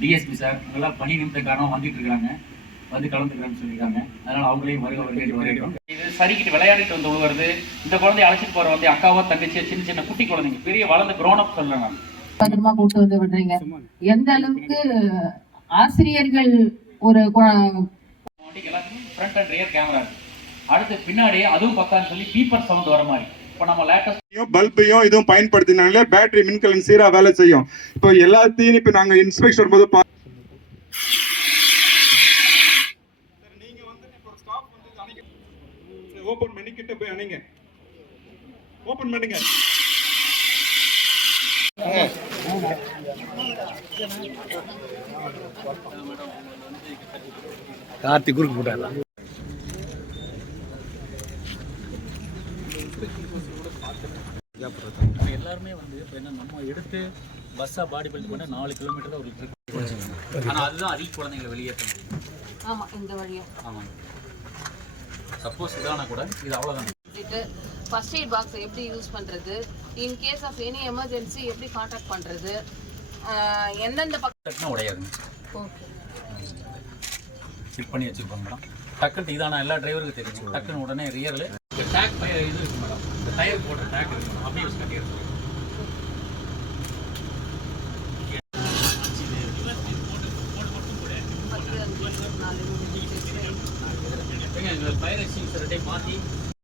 DSP sir நல்லா பணி நிமித்த காரணம் வந்துட்டு இருக்காங்க. வந்து கலந்துக்கிறேன்னு சொல்லியிருக்காங்க. அதனால அவங்களையும் வருக வருக வரவேற்கிறோம். இது சரிக்கிட்டு விளையாடிட்டு வந்து விழுவுறது இந்த குழந்தைய அழைச்சிட்டு போற வந்து அக்காவோ தங்கச்சியோ சின்ன சின்ன குட்டி குழந்தைங்க பெரிய வளர்ந்த up சொல்றேன் நான். பத்திரமா கூட்டு வந்து விடுறீங்க. எந்த அளவுக்கு ஆசிரியர்கள் ஒரு எல்லாத்துக்கும் ஃப்ரண்ட் அண்ட் ரியர் கேமரா இருக்கு. அடுத்து பின்னாடி அதுவும் பக்கான்னு சொல்லி பீப்பர் சவுண்ட் வர மாதிரி. இப்போ நம்ம லேட்டஸ்ட் பல்பையும் இதுவும் பயன்படுத்தினாலே பேட்டரி மின்கலன் சீரா வேலை செய்யும். இப்போ எல்லாத்தையும் இப்போ நாங்க இன்ஸ்பெக்ஷன் வரும்போது பா- ஓபன் பண்ணி கிட்ட போய் அணைங்க. ஓபன் பண்ணுங்க. கார்த்திக் குறுக்கு போட்டாரா? எல்லாருமே வந்து இப்போ என்ன நம்ம எடுத்து பஸ்ஸாக பாடி பில்ட் பண்ண நாலு கிலோமீட்டர் தான் ஒரு லிட்டர் ஆனால் அதுதான் அதிக குழந்தைங்களை வெளியேற்ற முடியும். ஆமா இந்த வழியா. ஆமாங்க சப்போஸ் இதானா கூட இது அவ்வளோதான் ஃபர்ஸ்ட் எய்ட் பாக்ஸ் எப்படி யூஸ் பண்றது? In case of any emergency எப்படி காண்டாக்ட் பண்றது? ஆஹ் எந்தெந்த பக்கம் உடையாதுங்க ஓகே ஃபிட் பண்ணி வச்சிருக்கோம் மேடம். டக்குன்னு இதான எல்லா டிரைவருக்கும் தெரியும். டக்குன்னு உடனே ரியரில் இந்த டேக் இது இருக்கு மேடம். இந்த டயர் போடுற டேக் இருக்கு. அப்படியே யூஸ் கட்டிடுறோம்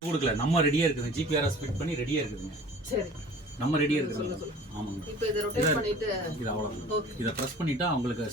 கொடுக்கல. நம்ம ரெடியாக இருக்குது ஜிபிஆர்எஸ் ஃபிட் பண்ணி ரெடியாக இருக்குதுங்க. சரி. நம்ம ரெடியாக இருக்குது ஆமாங்க. இப்போ இதை ரொட்டேட் பண்ணிட்டு இது அவ்வளோ இதை ப்ரெஸ் பண்ணிட்டா அவங்களுக்கு